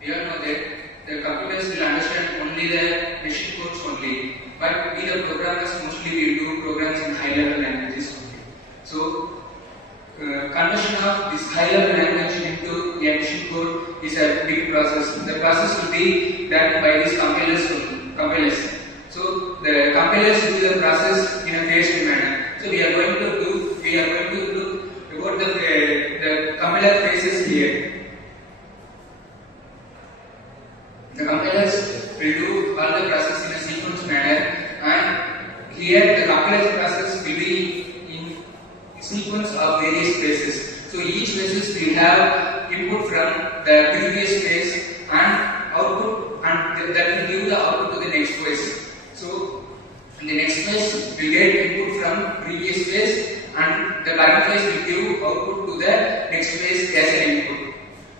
We all know that the computers will understand only the machine codes only, but we the programmers mostly we do programs in high level languages only. So conversion of this high level language into a machine code is a big process. The process will be done by these compilers. So the compilers will do the process in a phased manner. So we are going to do about the compiler phases here. The compilers will do all the process in a sequence manner, and here the compiler process will be in sequence of various phases. So each phases will have input from the previous phase and output, and that will give the output to the next phase. So in the next phase we get input from previous phase, and the current phase will give output to the next phase as an input.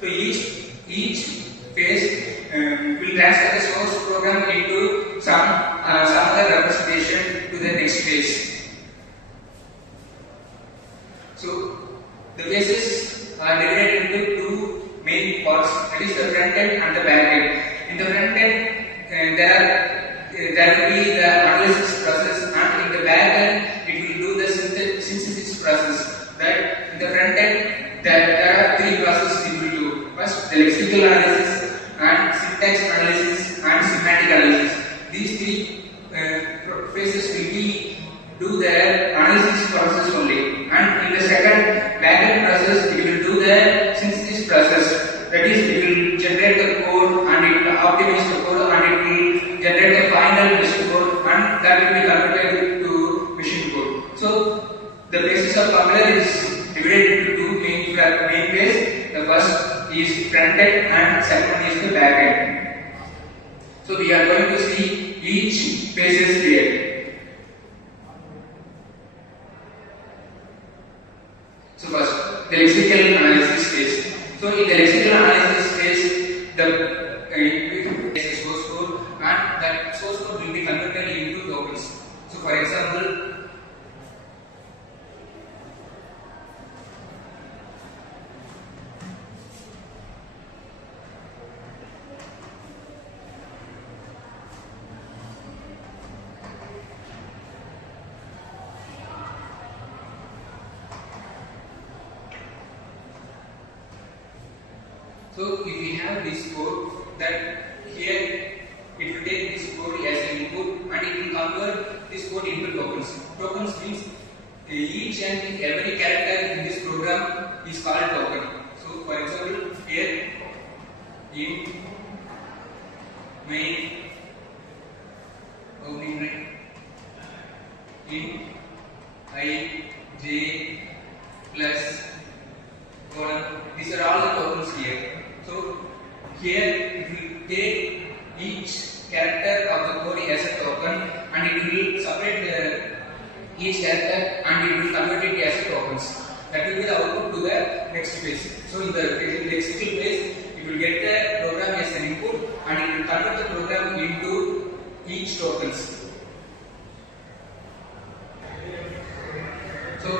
So each phase will transfer the source program into some other representation to the next phase. So the phases are divided into two main parts, that is the front end and the back end. In the front end there will be the analysis process, and in the back end it will do the synthesis process. That in the front end there are three processes it will do. First, the lexical analysis, and syntax analysis, and semantic analysis. These three phases will be do the analysis process only, and in the second backend process it will do the synthesis process. That is, it will generate the code and it will optimize the code and it will generate the final machine code, and that will be converted to machine code. So the basis of compiler is divided into two main phases. The first is front end and second one is the back end. So we are going to see each phases here. So first, the lexical analysis phase. So in the lexical analysis phase, the source code, and that source code will be converted into tokens. So for example, so if we have this code, that here it will take this code as an input and it will convert this code into tokens. Tokens means each and every character in this program is called token. So for example, here in main opening bracket in I, J plus colon, these are all the tokens here. So here it will take each character of the code as a token, and it will separate each character and it will convert it as a tokens. That will be the output to the next phase. So in the lexical phase, it will get the program as an input and it will convert the program into each tokens. So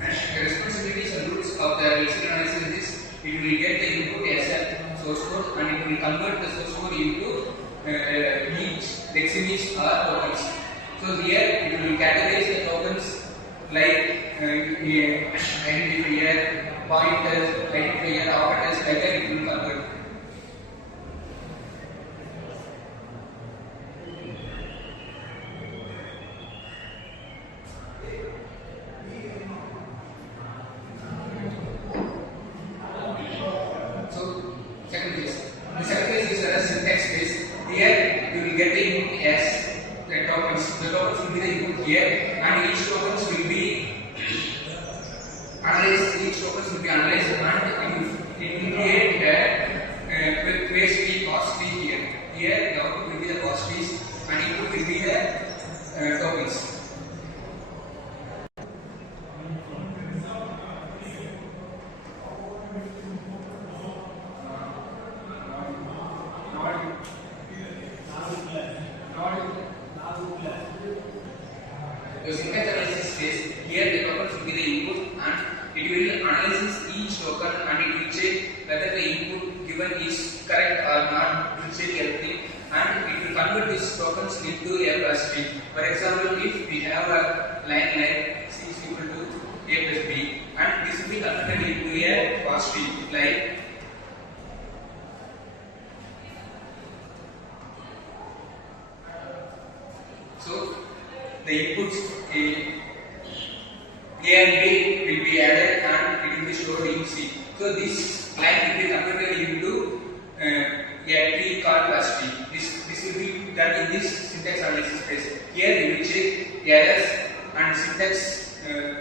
the responsibilities and rules of the lexical analysis is it will get the input as a source code and it will convert the source code into each lexemes or tokens. So here it will categorize the tokens like identifier, pointers, identifier, operators, like that it will convert. Second phase. The second phase is the syntax phase. Here you will get the input as the tokens. The tokens will be the input here, and each tokens will be analyzed. Each tokens will be analyzed, and it will create a phase tree, cost tree here. Here the output will be the cost trees, and input will be the tokens. The syntax analysis phase, here the tokens will be the input and it will analyze each token and it will check whether the input given given is correct or not, it will check everything and it will convert these tokens into a plus b. For example, if we have a line like c is equal to a plus b and this will be converted into a positive like so the inputs A and B will be added and it will be stored in C. So this line will be converted into a tree called plus tree. This will be done in this syntax analysis phase. Here we will check errors and syntax.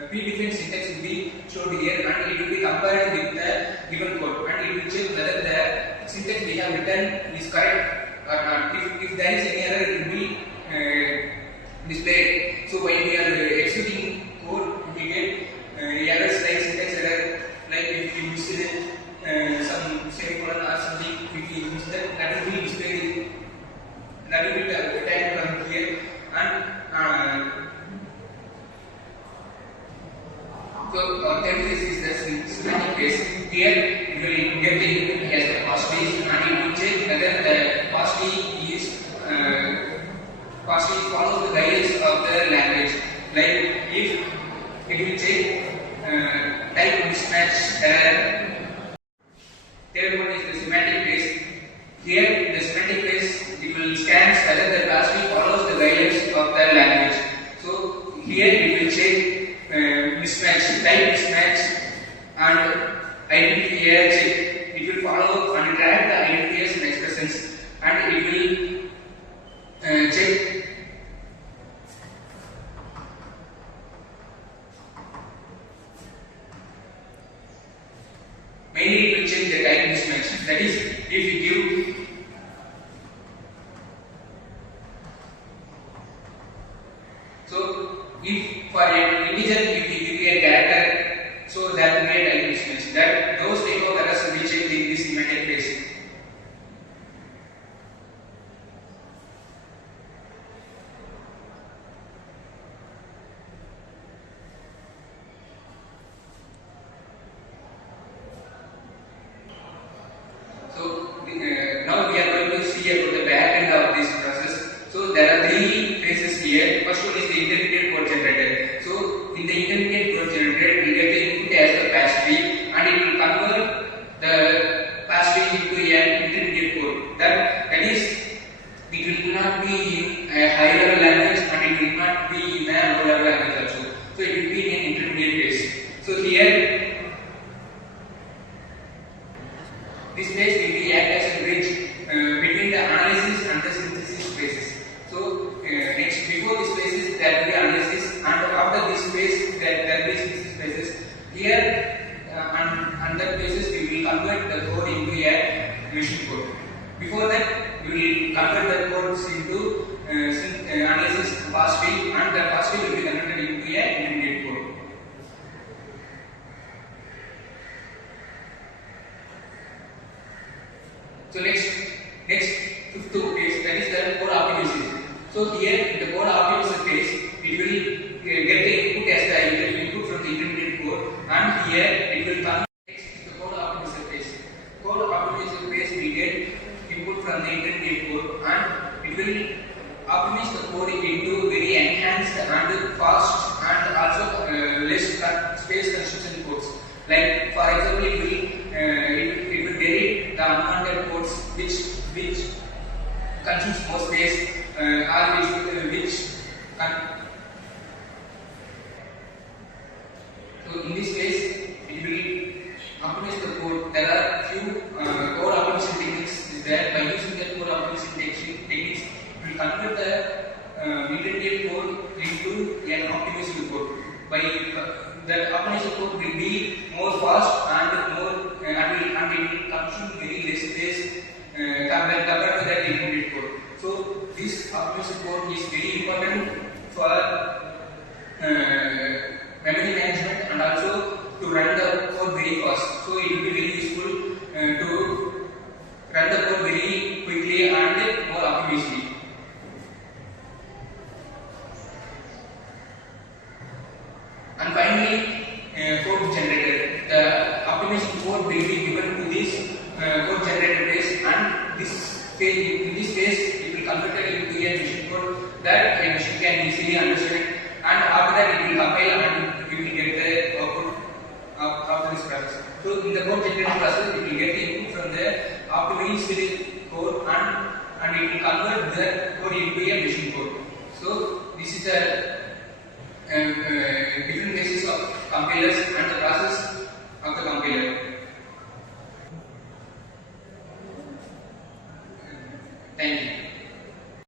Three different syntax will be stored here and it will be compared with the given code and it will check whether the syntax we have written is correct or not. If there is any error, it will be displayed. So when we are executing code, we get errors like syntax error, like if we missed some semicolon or something, if we miss that will be displayed. That will be typed from here and so third phase is the semantic phase. Here it will get the input as the positive and it will check whether the positive is positive follows the guidance of the language. Like if it will check type mismatch error. Third one is the semantic phase. Here the semantic phase it will scan whether the positive follows the guidance of the language. So here it will check mismatch, type mismatch and identifier check. It will follow and track the identifiers and expressions and it will check mainly it will check the type mismatch. That is, if we give so if for an integer if we give a character, so that will be a type mismatch. That those type of errors will be checked in this semantic phase. Now we are going to see about the back end of this process. So there are three phases here. First one is the intermediate code generator. So in the intermediate code generator, we get the input as the patch tree and it will convert the patch tree into an intermediate code. That is, it will not be in a high level language and it will not be in a low level language also. So it will be in an intermediate phase. So here this phase will be act as a bridge between the analysis and the synthesis phases. So next, before this phase there will be analysis and after this phase there will be synthesis phases. Here and that phases we will convert the code into a machine code. Before that we will convert the codes into analysis positive and the positive will be converted into a intermediate code. So next fifth phase, that is the code optimization. So here in the code optimization phase, it will get the input as the input from the intermediate code, and here it will come. Next is the code optimization phase. Code optimization phase we get input from the intermediate code, and it will optimize the code into very enhanced and fast and also less space consumption codes. Like for example, it will delete the unwanted codes which consumes more space or which so in this case it will optimize the code. There are few code optimization techniques there. By using the code optimization techniques, it will convert the intermediate code into an optimized code. By the optimized code will be more fast and more and it will consume very less space compared to that intermediate code. So this optimized code is very important for memory management and also to run the code very fast. So it will be very useful to run the code very quickly and more optimally. And finally, code generator. The optimization code will be given to this code generator phase, in this phase, it will convert it into a machine code that a machine can easily understand, and after that it will compile and we will get the output of this process. So in the code generation process, it will get the input from the optimally series code and it will convert the code into a machine code. So this is the different basis of compilers